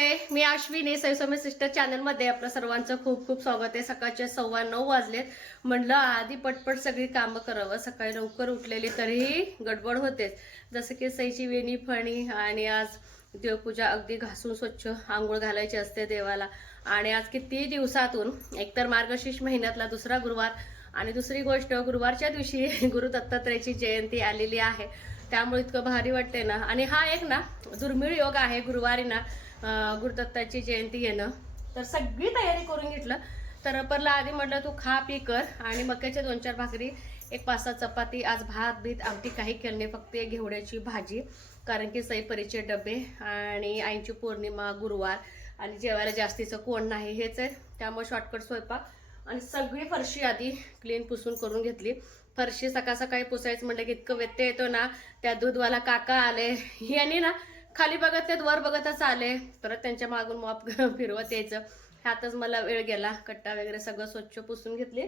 नमस्ते मी Ashwini सैसोमी sister चॅनलमध्ये आपलं सर्वांचं खूप खूप स्वागत आहे. सकाळचे सव्वा नऊ वाजलेत. म्हणलं आधी पटपट सगळी कामं करावं. सकाळी लवकर उठलेली तरीही गडबड होतेच जसं की सईची वेणी फणी आणि आज देवपूजा अगदी घासून स्वच्छ आंघोळ घालायची असते देवाला. आणि आज किती दिवसातून एकतर मार्गशीर्ष महिन्यातला दुसरा गुरुवार आणि दुसरी गोष्ट गुरुवारच्या दिवशी गुरु दत्तात्रयाची जयंती आलेली आहे. त्यामुळे इतकं भारी वाटते ना. आणि हा एक ना दुर्मिळ योग आहे गुरुवारी ना. गुरुदत्ताची जयंती येणं. तर सगळी तयारी करून घेतलं. तर परला आधी म्हटलं तू खा पी कर. आणि मक्याच्या दोन चार भाकरी एक पाच सहा चपाती आज भात बीत आमटी काही केलं नाही फक्त एक घेवड्याची भाजी. कारण की सईपरीचे डबे आणि आईची पौर्णिमा गुरुवार आणि जेवायला जास्तीचं कोण नाही हेच आहे. त्यामुळे शॉर्टकट स्वयंपाक. आणि सगळी फरशी आधी क्लीन पुसून करून घेतली. फरशी सकाळ सकाळी पुसायचं म्हटलं की इतकं व्यत्यय येतो ना त्या दूधवाला काका आले यांनी ना खाली बघत ते वर बघतच आले. परत त्यांच्या मागून मॉप फिरवत यायचं. ह्यातच मला वेळ गेला. कट्टा वगैरे सगळं स्वच्छ पुसून घेतले.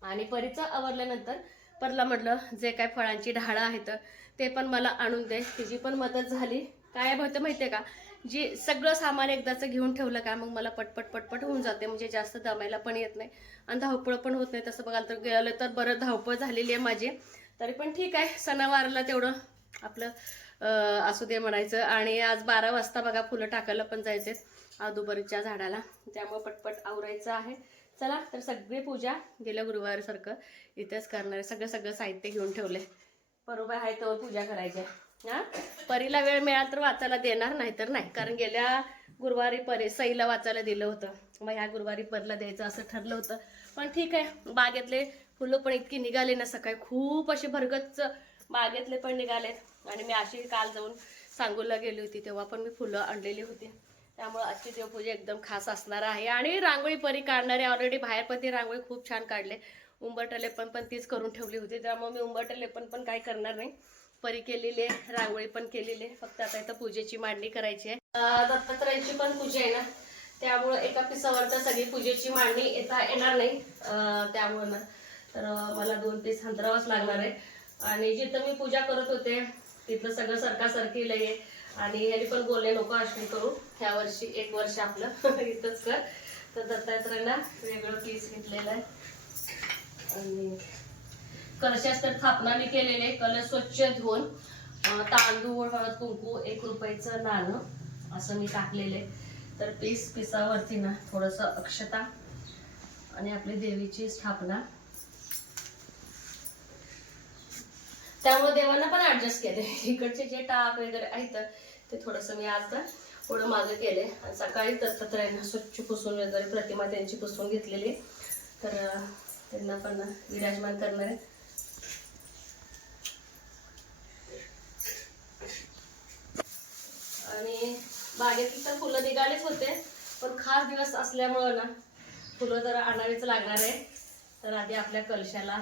आणि परीचं आवरल्यानंतर परला म्हटलं जे काय फळांची ढाळं आहेत ते पण मला आणून दे. तिची पण मदत झाली. काय होतं आहे का? जी सगळं सामान एकदाचं घेऊन ठेवलं का मग मला पटपट पटपट होऊन जाते. म्हणजे जास्त दमायला पण येत नाही. आणि धावपळ पण होत नाही. तसं बघाल तर गेलं तर बरं धावपळ झालेली आहे माझी. तरी पण ठीक आहे. सणावारला तेवढं आपलं असू दे म्हणायचं. आणि आज बारा वाजता बघा फुलं टाकायला पण जायचे आदुबरीच्या झाडाला. त्यामुळे पटपट आवरायचं आहे. चला तर सगळी पूजा गेल्या गुरुवारसारखं इथेच करणार आहे. सगळं सगळं साहित्य घेऊन ठेवले बरोबर आहे तर पूजा करायची. हा? परीला वेळ मिळाला तर वाचायला देणार नाही तर नाही. कारण गेल्या गुरुवारी परी सईला वाचायला दिलं होतं. मग ह्या गुरुवारी परला द्यायचं असं ठरलं होतं. पण ठीक आहे बागेतले फुलं पण इतकी निघाले ना सकाळी. खूप असे भरगच्च बागेतले पण निघालेत. आणि मी अशी काल जाऊन सांगूला गेली होती तेव्हा पण मी फुलं आणलेली होती. त्यामुळे आजची देवपूजा एकदम खास असणार आहे. आणि रांगोळी परी काढणारे ऑलरेडी बाहेर पण ती रांगोळी खूप छान काढले. उंबरटले पण पण तीच करून ठेवली होती. त्यामुळे मी उंबरटले पण पण करणार नाही. परी केलेली आहे रांगोळी पण केलेली आहे. फक्त आता इथं पूजेची मांडणी करायची आहे. दत्तात्रयांची पण पूजा आहे ना. त्यामुळं एका पिसावर तर सगळी पूजेची मांडणी येता येणार नाही. त्यामुळं ना. तर मला दोन पीस हंतरावंच लागणार आहे. आणि जिथं मी पूजा करत होते तिथलं सगळं सरकासारखी लय आणि यांनी पण बोलले नको अश्विन करू. ह्या वर्षी एक वर्ष आपलं इथंच कर. तर दत्तात्रांना वेगळं पीस घेतलेलं आहे. आणि कलशास तर स्थापना मी केलेले कलश स्वच्छ धुवून तांदूळ हळद कुंकू एक रुपयाचं नाणं असं मी टाकलेले तर पीस पिसावरती ना थोडंसं अक्षता आणि आपली देवीची स्थापना. त्यामुळे देवांना पण ऍडजस्ट केले. इकडचे जे टाक वगैरे आहेत ते थोडंसं मी आज पुढं माझं केले. आणि सकाळी दत्तात्रयांना स्वच्छ पुसून वगैरे प्रतिमा त्यांची पुसून घेतलेली. तर त्यांना पण विराजमान करणार आहे. आणि बागेतली तर फुलं निघालेच होते पण खास दिवस असल्यामुळं ना फुलं जरा आणावीच लागणार आहे. तर आधी आपल्या कलशाला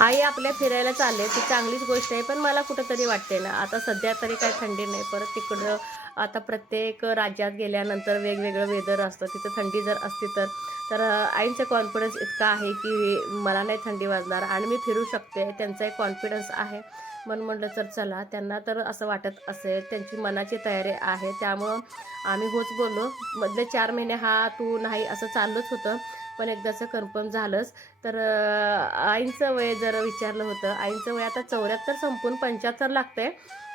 आई आपल्या फिरायला चालले ती चांगलीच गोष्ट आहे पण मला कुठंतरी वाटते ना आता सध्या तरी काय थंडी नाही परत तिकडं आता प्रत्येक राज्यात गेल्यानंतर वेगवेगळं वेदर असतं तिथं थंडी जर असती तर. तर आईंचा कॉन्फिडन्स इतका आहे की मला नाही थंडी वाजणार आणि मी फिरू शकते त्यांचा एक कॉन्फिडन्स आहे. मन म्हटलं तर चला. त्यांना तर असं वाटत असेल त्यांची मनाची तयारी आहे त्यामुळं आम्ही होच बोललो. मधले चार महिने हा तू नाही असं चाललंच होतं. पण एकदाचं कन्फर्म झालंच. तर आईंचं वय जर विचारलं होतं आईंचं वय आता चौऱ्याहत्तर संपून पंच्याहत्तर लागतंय.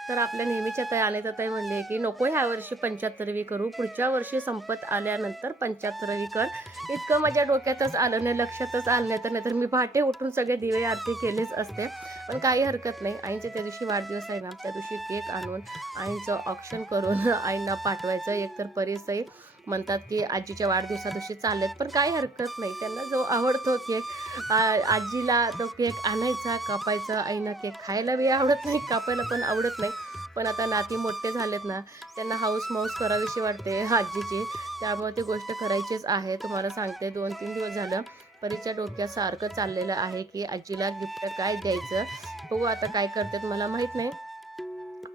तर आपल्या नेहमीच्या ताई आले तर ताई म्हणले की नको ह्या वर्षी पंच्याहत्तरवी करू. पुढच्या वर्षी संपत आल्यानंतर पंच्याहत्तरवी कर. इतकं माझ्या डोक्यातच आलं नाही लक्षातच आलं नाही. तर नाहीतर मी पहाटे उठून सगळे दिवे आरती केलेच असते. पण काही हरकत नाही. आईंचे त्या दिवशी वाढदिवस आहे ना त्या दिवशी केक आणून आईंचं ऑप्शन करून आईंना पाठवायचं. एकतर परिसही म्हणतात की आजीच्या वाढदिवसा दिवशी चाललेत पण काही हरकत नाही. त्यांना जो आवडतो केक आजीला तो केक आणायचा कापायचा आईना केक खायला बी आवडत नाही कापायला पण आवडत नाही. पण आता नाती मोठे झालेत ना त्यांना हाऊस माऊस करावीशी वाटते आजीची. त्यामुळे ती गोष्ट करायचीच आहे. तुम्हाला सांगते दोन तीन दिवस झालं परीच्या डोक्यात सारखं चाललेलं आहे की आजीला गिफ्ट काय द्यायचं? बघू आता काय करतात मला माहीत नाही.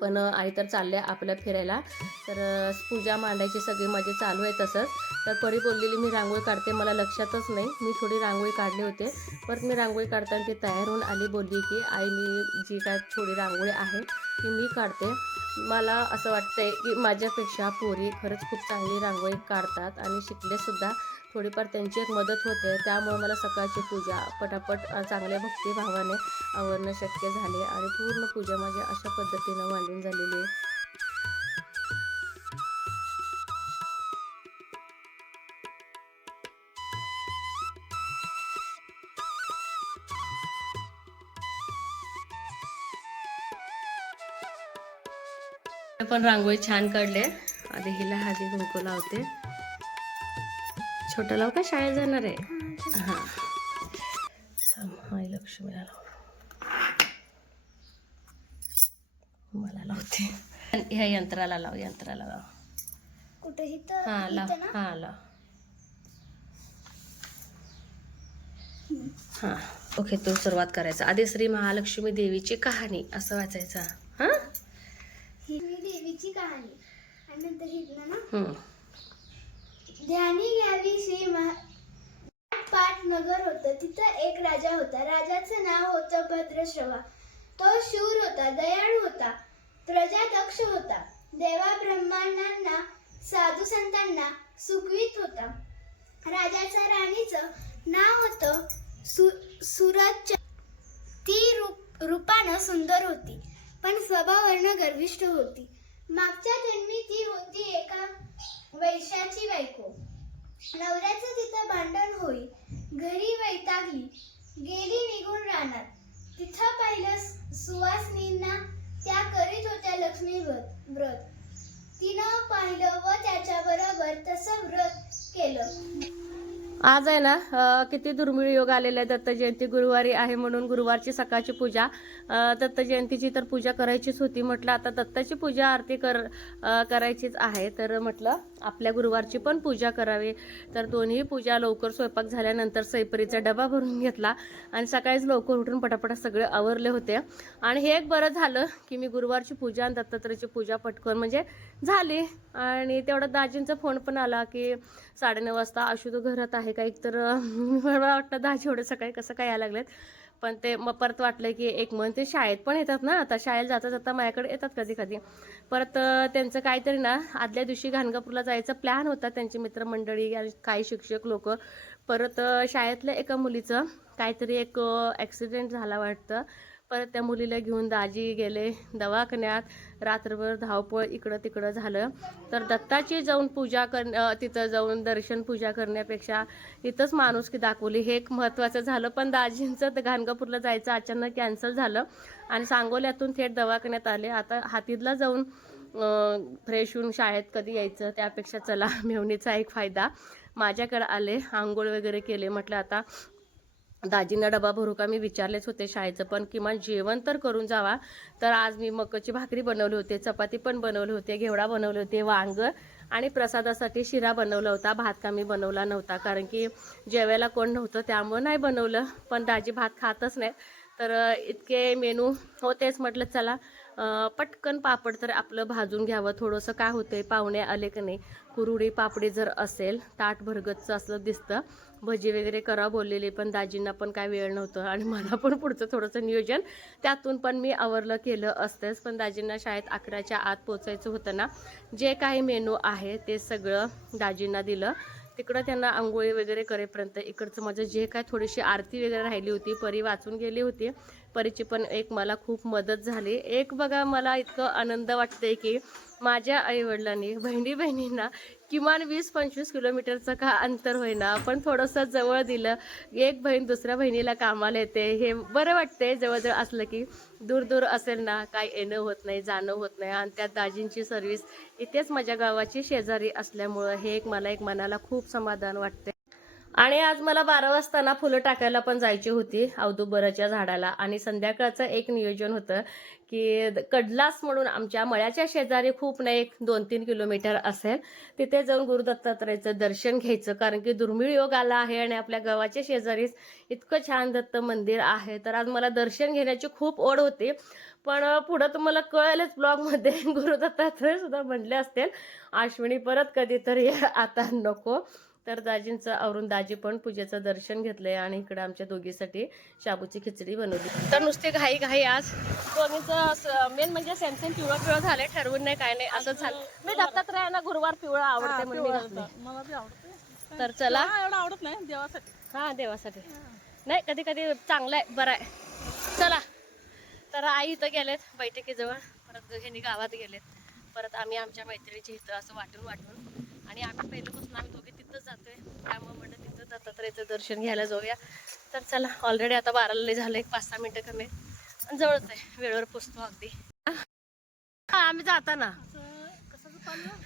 पण आई तर चालले आपल्या फिरायला. तर पूजा मांडायची सगळी माझी चालू आहे तसंच. तर परी बोललेली मी रांगोळी काढते मला लक्षातच नाही. मी थोडी रांगोळी काढली होते. परत मी रांगोळी काढताना ती तयार होऊन आली बोलली की आई मी जी काय थोडी रांगोळी आहे ती मी काढते. मला असं वाटतंय की माझ्यापेक्षा पोरी खरंच खूप चांगली रांगोळी काढतात आणि शिकलेसुद्धा थोडीफार त्यांची एक मदत होते. त्यामुळे मला सकाळची पूजा पटापट चांगल्या भक्तिभावाने आवरणं शक्य झाले आणि पूर्ण पूजा माझ्या अशा पद्धतीनं मांडून झालेली आहे. पण रांगोळी छान काढले. आधी हिला हळदी कुंकू लावते. छोटा लाव का शाळेत जाणार आहे. हा. लक्ष्मीला लाव. मला लावते. ह्या यंत्राला लाव यंत्राला लाव. कुठे हा लाव. हा लाव. हा. ओके तू सुरुवात करायचा. आधी श्री महालक्ष्मी देवीची कहाणी असं वाचायचं. हा? देवीची कहाणी. आणि नंतर. ध्यानी घ्यावी श्री महा नगर होतं. तिथं एक राजा होता. राजाचं नाव होतं भद्रश्रवा. तो शूर होता दयाळू होता प्रजा दक्ष होता. देवा ब्रह्मांडांना साधू संतांना सुखवीत होता. राजाच्या राणीचं नाव होतं सु सुरज ती रूप रूपानं सुंदर होती पण स्वभावानं गर्विष्ठ होती. मागच्या जन्मी ती होती एका वैशाची बायको. नवऱ्याचं तिथं भांडण होई घरी वैतागली गेली निघून रानात. तिथं पाहिलं सुवासनींना त्या करीत होत्या लक्ष्मी व्रत व्रत. तिनं पाहिलं व त्याच्या बरोबर तसं व्रत केलं. आज आहे ना किती दुर्मिळ योग आलेला आहे दत्त जयंती गुरुवारी आहे म्हणून गुरुवारची सकाळची पूजा. दत्त जयंतीची तर पूजा करायचीच होती. म्हटलं आता दत्ताची पूजा आरती कर करायचीच आहे. तर म्हटलं आपल्या गुरुवारची पण पूजा करावी. तर दोन्ही पूजा लवकर स्वयंपाक झाल्यानंतर सैपरीचा डबा भरून घेतला आणि सकाळीच लवकर उठून पटापटा सगळे आवरले होते. आणि हे एक बरं झालं की मी गुरुवारची पूजा आणि दत्तात्रयाची पूजा पटकन म्हणजे झाली. आणि तेवढा दाजींचा फोन पण आला की साडेनऊ वाजता आशु तो घरात आहे का? एक तर मला वाटतं दाजी एवढं सकाळी कसं काय यायला लागलेत. पण ते मग परत वाटलं की एक मन ते शाळेत पण येतात ना. आता शाळेत जाता जाता माझ्याकडे येतात कधी कधी. परत त्यांचं काहीतरी ना आदल्या दिवशी घाणगापूरला जायचा प्लॅन होता त्यांची मित्रमंडळी आणि काही शिक्षक लोक. परत शाळेतल्या एका मुलीचं काहीतरी एक ॲक्सिडेंट झाला वाटतं. परत त्या मुलीला घेऊन दाजी गेले दवाखान्यात. रात्रभर धावपळ इकडं तिकडं झालं. तर दत्ताची जाऊन पूजा कर तिथं जाऊन दर्शन पूजा करण्यापेक्षा इथंच माणूस की दाखवली. हे एक महत्त्वाचं झालं. पण दाजींचं तर घाणगापूरला जायचं अचानक कॅन्सल झालं आणि सांगोल्यातून थेट दवाखान्यात आले. आता हातीतला जाऊन फ्रेश होऊन शाळेत कधी यायचं त्यापेक्षा चला मेवणीचा एक फायदा. माझ्याकडे आले आंघोळ वगैरे केले. म्हटलं आता दाजींना डबा भरू का मी विचारलेच होते शाळेचं पण किमान जेवण तर करून जावा. तर आज मी मकाची भाकरी बनवली होते चपाती पण बनवली होते घेवडा बनवले होते वांग आणि प्रसादासाठी शिरा बनवला होता. भात का मी बनवला नव्हता कारण की जेवायला कोण नव्हतं त्यामुळं नाही बनवलं. पण दाजी भात खातच नाही तर इतके मेनू होतेच म्हटलं चला. पटकन पापड तर आपलं भाजून घ्यावं. थोडंसं काय होतंय पाहुणे आले की नाही? कुरुडी पापडी जर असेल ताट भरगतचं असलं दिसतं. भजी वगैरे करा बोललेली पण दाजींना पण काय वेळ नव्हतं आणि मला पण पुढचं थोडंसं नियोजन. त्यातून पण मी आवरलं केलं असतंच पण दाजींना शाळेत अकराच्या आत पोचायचं होतं ना. जे काही मेनू आहे ते सगळं दाजींना दिलं. तिकडं त्यांना आंघोळी वगैरे करेपर्यंत इकडचं माझं जे काय थोडीशी आरती वगैरे राहिली होती परी वाचून गेली होती. परीची पण एक मला खूप मदत झाली. एक बघा मला इतकं आनंद वाटते की माझ्या आईवडिलांनी बहिणी बहिणींना किमान वीस पंचवीस किलोमीटरचं का अंतर होईना पण थोडंसं जवळ दिलं. एक बहीण दुसऱ्या बहिणीला कामाला येते. हे बरं वाटते जवळजवळ असलं की दूर दूर असेल ना काय येणं होत नाही जाणं होत नाही. आणि त्यात दाजींची सर्व्हिस इथेच माझ्या गावाची शेजारी असल्यामुळं हे एक मला एक मनाला खूप समाधान वाटते आणि आज मला बारा वाजता ना फुलं टाकायला पण जायची होती औदुबराच्या झाडाला. आणि संध्याकाळचं एक नियोजन होतं की कडलास म्हणून आमच्या मळ्याच्या शेजारी खूप नाही एक दोन तीन किलोमीटर असेल तिथे जाऊन गुरुदत्तात्रयाचं दर्शन घ्यायचं. कारण की दुर्मिळ योग आला आहे आणि आपल्या गावाच्या शेजारीच इतकं छान दत्त मंदिर आहे. तर आज मला दर्शन घेण्याची खूप ओढ होती. पण पुढं तुम्हाला कळेलच ब्लॉगमध्ये गुरुदत्तात्रय सुद्धा म्हणले असतील अश्विनी परत कधीतरी आता नको. तर दाजींचं आवरून दाजी पण पूजेचं दर्शन घेतलंय आणि इकडे आमच्या दोघीसाठी शाबूची खिचडी बनवली. तर नुसते घाई घाई आज. दोघींचं मेन म्हणजे सॅमसंग पिवळं पिवळं झालंय ठरवून नाही काय नाही असं झालं. मी दत्तात्रयांना गुरुवार पिवळा आवडते म्हणून. मला बी आवडते तर चला. हा, एवढं आवडत नाही देवासाठी. हा देवासाठी. नाही कधी कधी चांगलं आहे बरं आहे. चला. तर आई इथं गेलेत बैठकीजवळ परत ह्यांनी गावात गेलेत. परत आम्ही आमच्या मैत्रिणीच्या इथं असं वाटून वाटून. आणि आम्ही पहिल्यापासून आम्ही त्यामुळे म्हणलं तिथं दत्तात्रयाचं दर्शन घ्यायला जाऊया. तर चला ऑलरेडी आता बाराला झालं एक पाच सहा मिनिटं कमी. आणि जवळच आहे वेळेवर पोचतो अगदी. हा आम्ही जाताना. हो?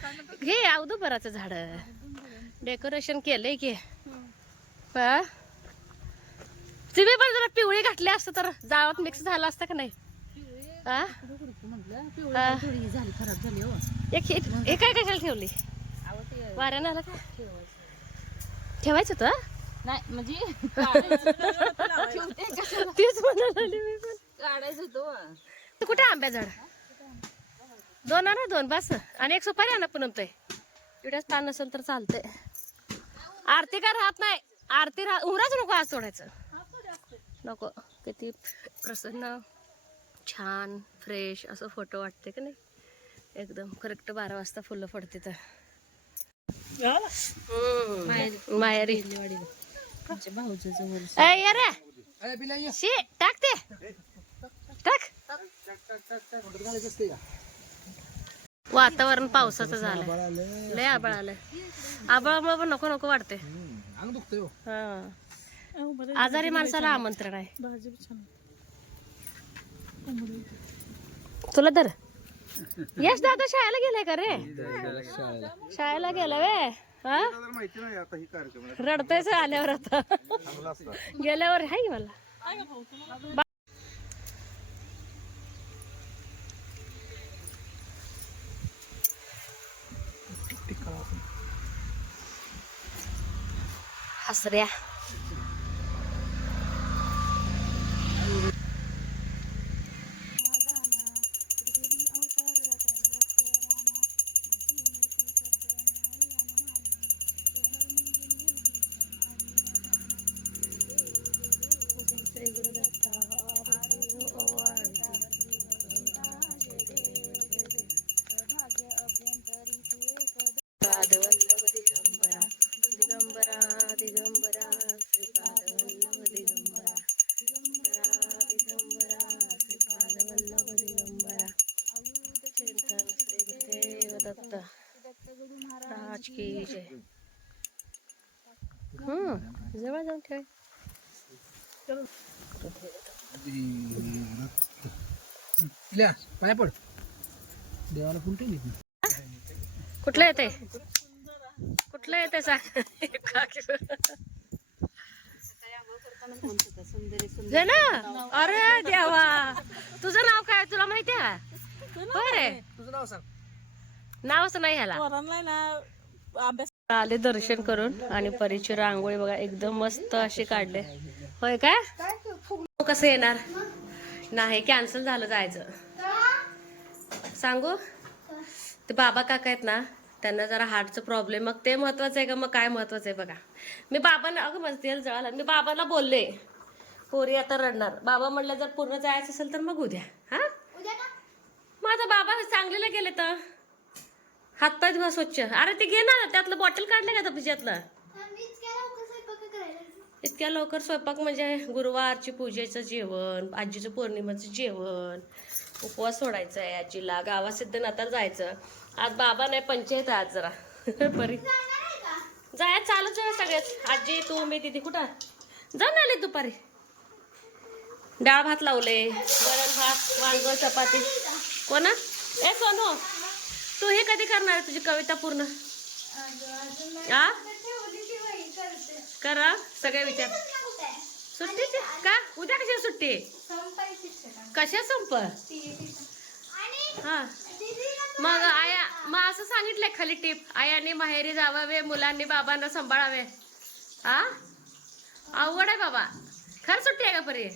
काय? घे अवधू बराचं झाड. डेकोरेशन केलंय की. पा तुम्ही पण जरा पिवळी घातली असतं तर जावात मिक्स झालं असतं का नाही? हा? एक काय कशाला ठेवली? वाऱ्यानं आला का? ठेवायचं होतं? नाही म्हणजे तेच मी पण. काढायचं होतं तू कुठे आंब्या झाड दोन आणा दोन बस. आणि एक सुपारी आणा पुनमतोय एवढ्याच ताण नसेल तर चालतंय. आरती काय राहत नाही? आरती राह उमराच नको आज सोडायचं. नको. किती प्रसन्न छान फ्रेश असं फोटो वाटते का नाही? एकदम. करेक्ट बारा वाजता फुलं पडते तर. माहेरी. आमच्या भाऊच्या जवळ ए, ये. रे शी टाक ते. टाक. वातावरण पावसाचं झालंय. लय आबळ आलंय. आबळामुळे पण नको नको वाटते हा आजारी माणसाला आमंत्रण आहे. भाजी बी छान. तुला धर. यश दादा शाळेला गेलाय का रे? शाळेला गेला वे हा? माहिती नाही आता ही कार्यक्रम रडतयच आल्यावर आता. गेल्यावर की मला? हसऱ्या. করে पाय पड. देवाला ठेवली कुठलं येते कुठलं येते सांग? ना अरे देवा. तुझं नाव काय? तुला माहिती आहे होय रे तुझं नाव सांग. नावच नाही ह्याला. पोरांना ना अभ्यास आले दर्शन करून आणि परिचय रांगोळी बघा एकदम मस्त अशी काढले. होय काय? कसं येणार? नाही कॅन्सल झालं जायचं. सांगू? ते बाबा काका आहेत ना त्यांना जरा हार्टचं प्रॉब्लेम मग ते महत्वाचं आहे का? मग काय महत्वाचं आहे बघा. मी बाबांना अगं माझं तेल जळालं. मी बाबांना बोलले पोरी आता रडणार. बाबा म्हणलं जर पूर्ण जायचं असेल तर मग उद्या. हा? माझा बाबा चांगलेला गेले तर? हातपाय धुवा स्वच्छ. अरे ते घे ना त्यातलं बॉटल काढलं का त्या पिशातलं इतक्या लवकर स्वयंपाक म्हणजे गुरुवारची पूजेचं जेवण आजीचं पौर्णिमेचं जेवण उपवास सोडायचा आहे आजीला गावा सिद्धनाथाला जायचं. आज बाबा नाही पंचायत आहे आज जरा. बरी जाया चालत आहे सगळेच. आजी तू मी दिदी कुठं जाऊन आले दुपारी. डाळ भात लावले वरण भात वांग चपाती. कोणा ए सोनू तू हे कधी करणार आहे तुझी कविता पूर्ण? आ? करा. सगळे विचार. सुट्टी का? उद्या कशा सुट्टी? कशा संप हा. मग आया मग असं सांगितलंय खाली टिप. आयाने माहेरी जावावे मुलांनी बाबांना सांभाळावे. हा आवड आहे बाबा. खरं सुट्टी आहे का परी?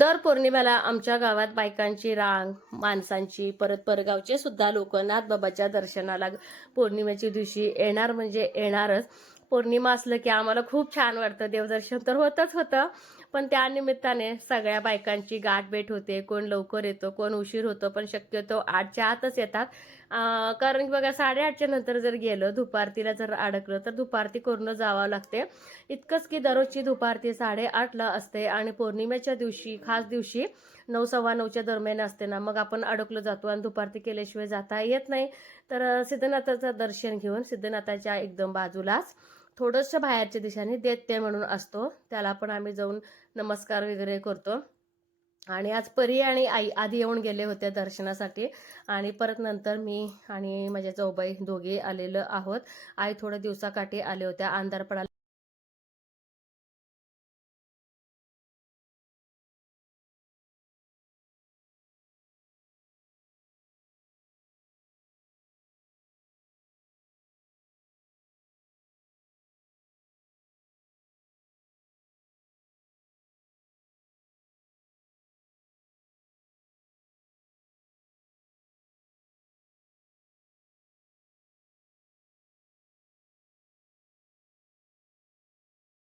दर पौर्णिमेला आमच्या गावात बायकांची रांग माणसांची परत परगावचे सुद्धा लोक नाथबाबाच्या दर्शनाला पौर्णिमेच्या दिवशी येणार म्हणजे येणारच. पौर्णिमा असलं की आम्हाला खूप छान वाटतं. देवदर्शन तर होतच होतं. पण त्या निमित्ताने सगळ्या बायकांची गाठभेट होते कोण लवकर येतो कोण उशीर होतो पण शक्यतो आठच्या आतच येतात. कारण की बघा साडेआठच्या नंतर जर गेलं दुपारतीला जर अडकलं तर दुपारती करून जावं लागते. इतकंच की दररोजची दुपारती साडेआठला असते आणि पौर्णिमेच्या दिवशी खास दिवशी नऊ सव्वा नऊच्या दरम्यान असते ना मग आपण अडकलो जातो आणि दुपारती केल्याशिवाय जाता येत नाही. तर सिद्धनाथाचं दर्शन घेऊन सिद्धनाथाच्या एकदम बाजूलाच थोडंसं बाहेरच्या दिशेने देत्य म्हणून असतो. त्याला पण आम्ही जाऊन नमस्कार वगैरे करतो. आणि आज परी आणि आई आधी येऊन गेले होते दर्शनासाठी. आणि परत नंतर मी आणि माझ्या चौबाई दोघे आलेलो आहोत. आई थोड्या दिवसाकाठी आले होत्या अंधार